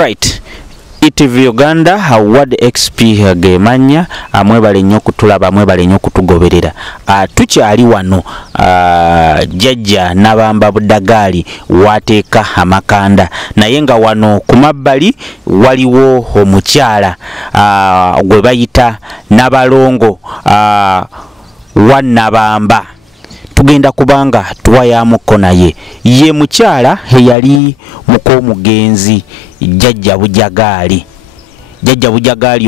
Alright, ITV Uganda Award XP gemanya amwebale nnyo kutulaba amwebale nnyo kutugoberera. Tukyali wano jjajja Nabamba Budagali wateeka amakanda naye nga wano ku mabbali waliwo omukyala gwe bayita Nabalongo wa Nabamba. Tugenda kubanga tuwayamuko naye ye mukyala eyali mukomugenzi jjajja Bujagali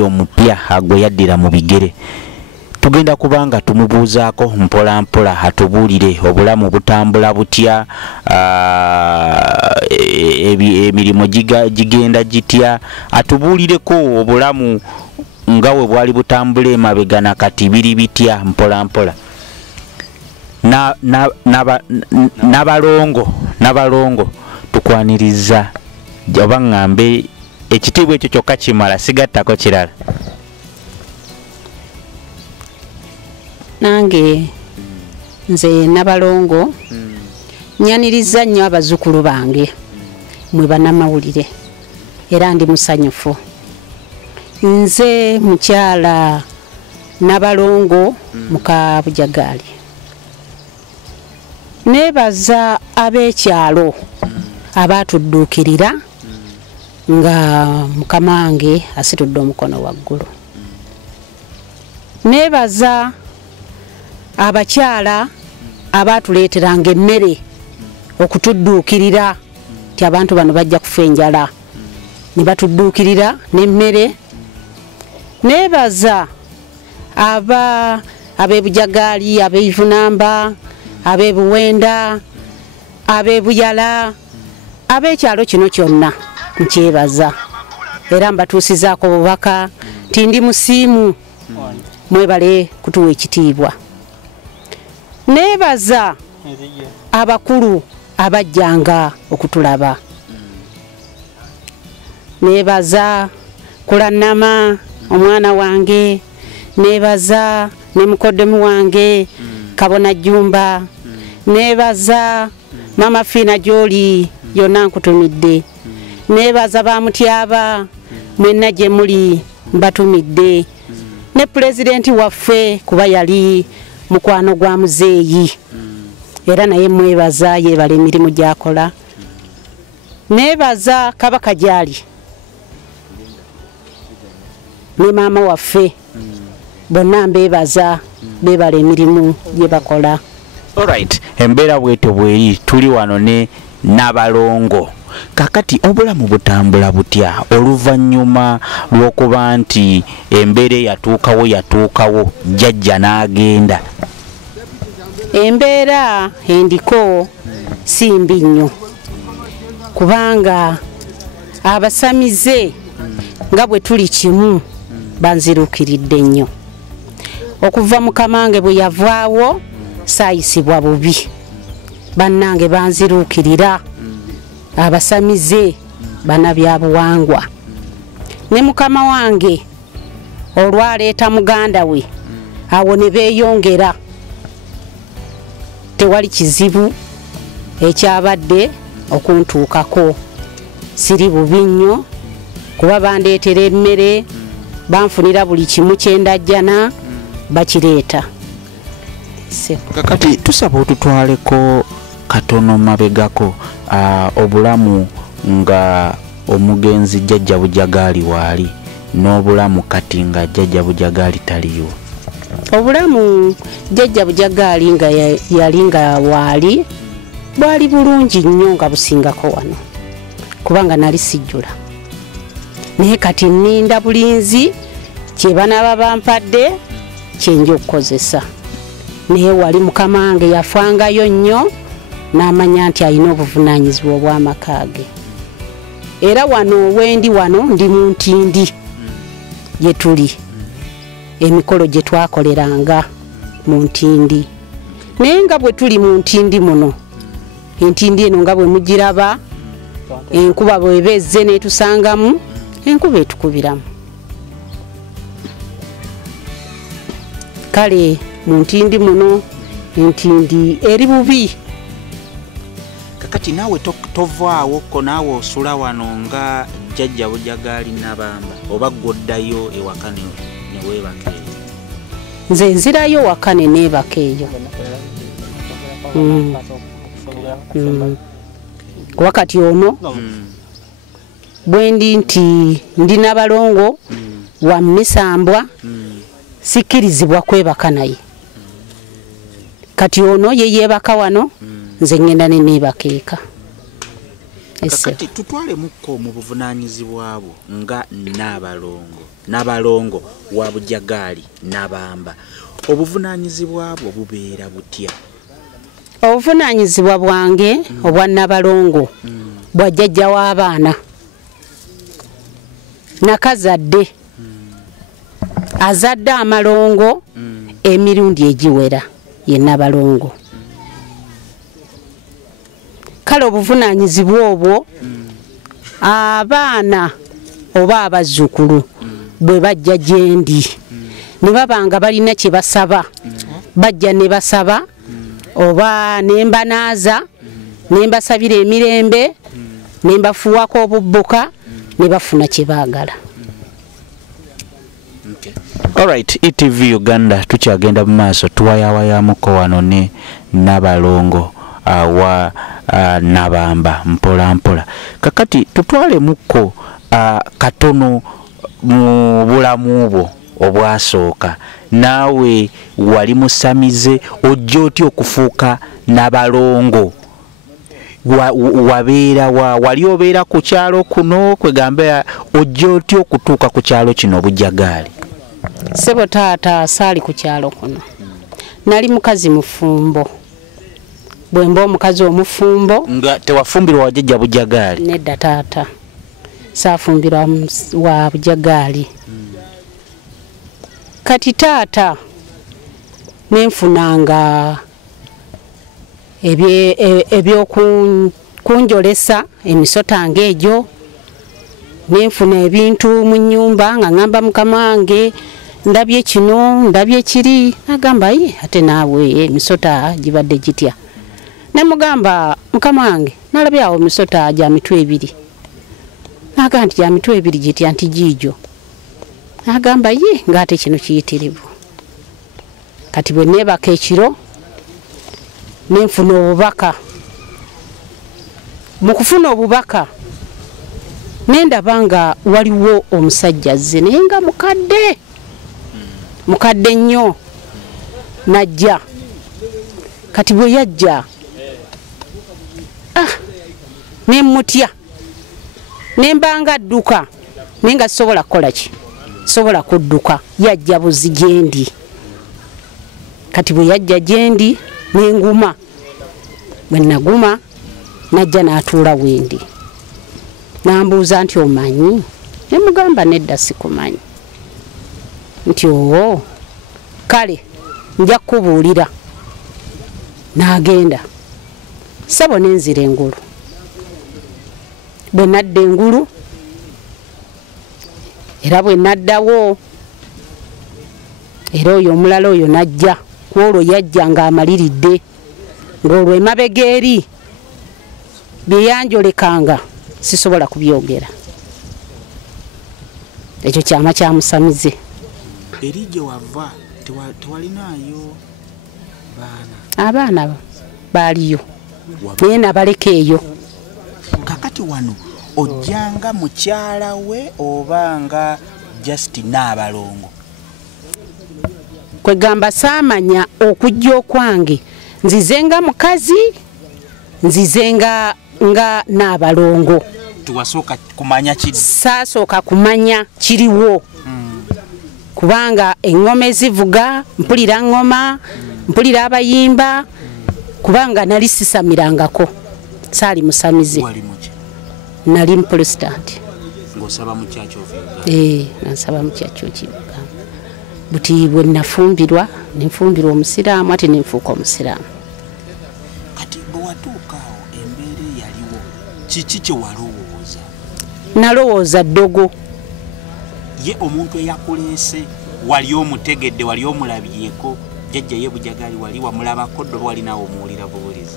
omupya agwe yaddira mu bigere. Tugenda kubanga tumubuuzaako mpola mpola atubuulire obulamu butambula butya, emirimu gigenda gitya, atubuulireko obulamu ngawe bwali butambula emabega na kati biri bitya mpola mpola. Nabalongo tukwaniriza oba ngambe ekitiibwa ekyo kyokka kimala sigattako kirala. Nange nze Nabalongo nyaniriza nnyo abazukulu bange mwe bannamawulire era ndi musanyufu. Nze mukyala Nabalongo muka Bujagali. Nebaza ab'ekyalo abatudduukirira nga mukamange asitudde omukono waggulu. Nebaza abakyala abatuleeteranga emmere okutudduukirira ti abantu bano bajja kufa enjala ne batudduukirira n'emmere. Nebaza ab'ebujagali, ab'Ivunamba, ab'ebuwenda, ab'ebuyala, ab'ekyalo kino kyonna nkyebaza era mbatuusizaako obubaka ti ndi musiimu mwebale kutuwa ekitiibwa. Nebaza abakulu abajjanga okutulaba. Nebaza Kulannama omwana wange, nebaza ne mukoddomu wange Kabona Jumba, nebaza Mama Fina Joli yonna nkutumidde. Nebaza bamutyaba mwenna gye muli mbatumidde. Ne pulezidenti waffe kuba yali mukwano gwa muzeeyi era naye mwebaza yebala emirimu gyakola. Nebaza Kabaka gyali ne maama waffe bonna mbebaza bebala emirimu gye bakola. Alright, embeera bwetyo bweri tuli wano ne Nabalongo. Kakati obulamu butambula butya oluvannyuma lw'okuba nti embeera yatuukawo jjajja n'agenda? Embeera endiko simbi nnyo kubanga abasamize nga bwe tuli kimu banziruukiridde nnyo. Okuva mukamange bwe yavaawo saayisibwa bubi, bannange banziruukirira. Abasamize bannabyabuwangwa ne mukama wange olwaleeta muganda we awo ne beeyongera. Tewali kizibu ekyabadde okuntuukako. Siri bubi nnyo kuba bandeetera emmere, banfunira buli kimu kyendajjana bakireeta. Kakati tusaba otutwaleko katono mabegako obulamu nga omugenzi jjajja Bujagali waali n'obulamu kati nga jjajja Bujagali taliyo. Obulamu jjajja Bujagali nga yali nga waali bwali bulungi nnyo nga busingako wano kubanga nali sijjula. Naye kati nninda bulinzi kye banaaba bampadde kyenja okukozesa. Naye wali mukamange yafangayo nnyo n'amanya nti alina obuvunaanyizibwa obw'amaka ge. Era wano wendi wano ndi mu Ntindi gye tuli, emikolo gye twakoleranga mu Ntindi. Naye nga bwe tuli mu Ntindi muno, Entindi eno nga bwe mugiraba, enkuba bw'eba ezze n'etusangamu, enkuba etukubiramu. Kale mu Ntindi muno, Ntindi eri bubi. Kakati naawe tovaawo ko naawe osula wano nga jjajja Bujagali Nabamba oba ggoddayo ewaka ne weebaka eyo? Nze nzirayo waka ne neebaka eyo. Wakati ono bwendi nti ndi Nabalongo wa Misambwa sikkirizibwa kwebaka naye. Kati ono ye yeebaka wano nze ngenda ne neebaka eka. Kati tutwale mukko mu buvunaanyizibwa bwo nga Nabalongo wa Bujagali Nabamba. Obuvunaanyizibwa bwo bubeera butya? Obuvunaanyizibwa bwange obwa Nabalongo bwa jjajja w'abaana nakazadde azadde amalongo emirundi egiwera ye Nabalongo. Kale obuvunaanyizibwa obwo abaana oba abazzukulu bwe bajja gyendi ne babanga balina kye basaba bajja ne basaba oba nembanaaza nembasabira emirembe nembafuwako obubbuka ne bafuna kye baagala. Alright, ETV Uganda tukyagenda mu maaso tuwayawayamuko wano ne Nabalongo wa Nabamba mpola mpola. Kakati tutwale mukko katono mu bulamu bwo obwasooka. Naawe wali musamize ojja otya okufuuka Nabalongo? Wabeera wali obeera ku kyalo kuno kwegamba ojja otya okutuuka ku kyalo kino Bujagali? Sebo taata saali ku kyalo kuno. Nali mukazi mufumbo. Bwe mba omukazi omufumbo. Nga tewafumbirwa wajjajja Bujagali? Nedda taata. Saafumbirwa wa Bujagali. Kati taata nenfunanga ebyokunjolesa emisota ng'egyo, nenfuna ebintu mu nnyumba nga ngamba mukama wange ndabye kino ndabye kiri, agamba ye ate naawe emisota gibadde gitya. Nemugamba mukama wange nalabye awo emisota gya mitwe 2. Naga nti gya mitwe 2 gitya nti giijo. Agamba ye ngate kino kiyitirivu. Kati bwe neebaka ekiro nenfuna obubaka. Mu kufuna obubaka nendaba nga waliwo omusajja azze naye nga mukadde nnyo najja. Kati bwe yajja nemutya nembanga adduka naye nga sisobola kukola ki, sobola kudduka. Yajja buzi gyendi. Kati bwe yajja gyendi nenguma. Bwe naguma najja n'atuula wendi. Nambuuza nti omanyi? Nemugamba nedda sikumanyi. Nti oo kale nja kubuulira. N'agenda. Sabo nenzira engulu. Bwe nadda engulu era bwe naddawo era oyo omulala oyo najja kwolwo yajja ng'amaliridde ng'olwo emabega eri byeyanjolekanga sisobola kubyogera. Ekyo kyama kyamusamize. Eri gye wava tewalinaayo baana? Abaana baaliyo naye nabaleka eyo. Kakati wano ojjanga mukyala we oba nga just Nabalongo? Kwegamba saamanya okujja okwange nzize nga mukazi nzize nga Nabalongo. Tuwasooka kumanya kiri? Saasooka kumanya kiriwo. Kubanga engoma ezivuga mpulira ngoma mpulira abayimba kubanga nali sisamirangako. Saali musamize. Nali mu Protestant. Ng'osaba mu Church of Uganda? Nansaba mu Church of Uganda. Buti bwe nafumbirwa nenfumbirwa omusiraamu ate nenfuuka omusiraamu. Kati bwe watuuka awo embeera yaliwo kiki kye walowooza? Nalowooza ddogo. Ye omuntu eyakuleese wali omutegedde wali omulabyeko jjajja ye Bujagali wali wamulabako ddo walinawo omuwulira buwulizi?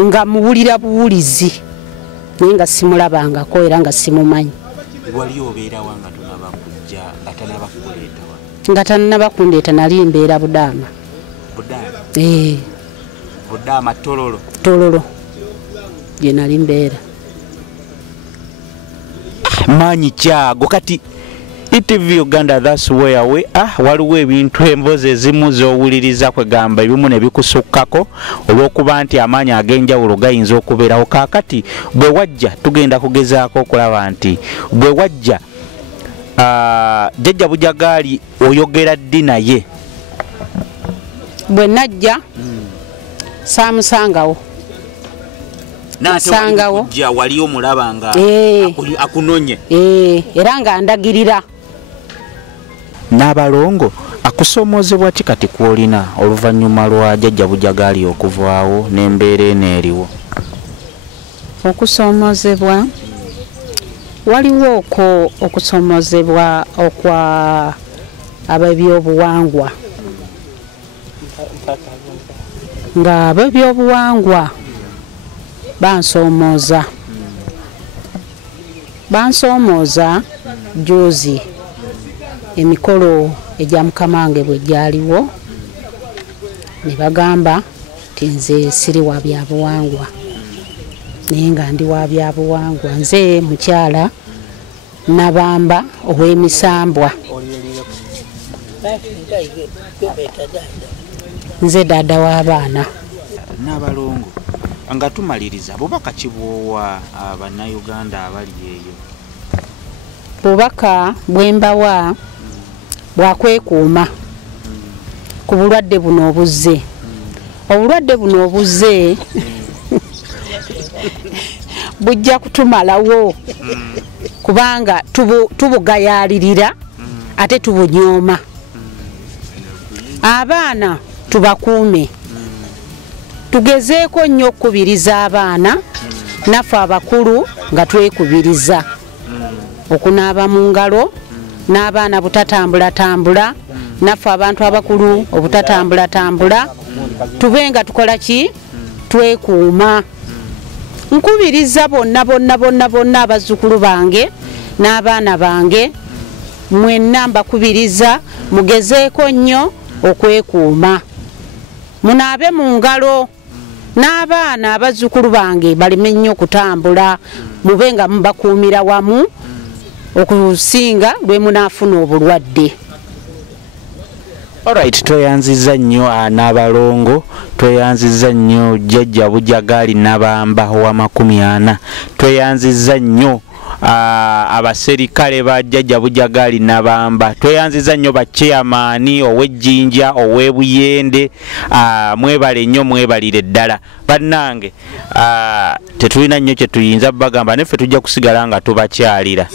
Nga muwulira buwulizi naye nga simulabangako era nga simumanyi. wali obeera wanga tunaba kujja atanaba kuleeta wa nga tanaba kundeeta nali mbeera Budaama. Budaama Budaama Tololo gye nali mbeera. Maanyi kyago kati ETV Uganda, that's where we waliwo ebintu embozi ezimu z'owuliriza kwegamba ebimu ne bikusukkako olw'okuba nti amaanyi ag'enjawulo gayinza okubeerawo. Kaakati bwe wajja tugenda kugezaako okulaba nti bwe wajja Jjajja Bujagaali oyogera ddi naye? Bwe najja saamusangawo. Sangawo wali omulaba nga akunonye era nga ndagirira. Nabalongo akusoomozebwa ki kati kwolina oluvannyuma lwa Jjajja Bujagaali okuvaawo n'embeera eno eriwo? Okusoomozebwa waliwo okusoomozebwa okwa ab'ebyobuwangwa, nga ab'ebyobuwangwa bansoomooza juzi emikolo egya mukama wange bwe gyaliwo ne bagamba nti nze siri wa byabuwangwa naye nga ndi wa byabuwangwa. Nze mukyala Nabamba ow'emisambwa, nze dada w'abaana. Nabalongo nga tumaliriza bubaka kibwowa Abannayuganda abali eyo? Bubaka bwembawa bwakwekuuma ku bulwadde buno obuzze. Obulwadde buno obuzze bujja kutumalawo kubanga tubugayalirira ate tubunyooma. Abaana tubakuume, tugezeeko nnyo okukubiriza abaana naffe abakulu nga twekubiriza okunaaba mu ngalo, n'abaana butatambula naffe abantu abakulu obutatambula tube nga tukola ki? Twekuuma. Nkubiriza bonna abazzukulu bange n'abaana bange, mwenna mbakubiriza mugezeeko nnyo okwekuuma, munaabe mu ngalo, n'abaana abazzukulu bange baleme nnyo okutambula, mube nga mubakuumira wamu okusinga lwe munaafuna obulwadde. Alright, tweyanziza nnyo Nabalongo, tweyanziza nnyo Jjajja Bujagaali Nabamba owa 40, tweyanziza nnyo abaserikale ba Jjajja Bujagaali Nabamba, tweyanziza nnyo bachairman ow'Ejjinja ow'Ebuyende. Mwebale nnyo, mwebalire ddala bannange. Tetulina nnyo kye tuyinza bagamba, naffe tujja kusigala nga tubakyalira.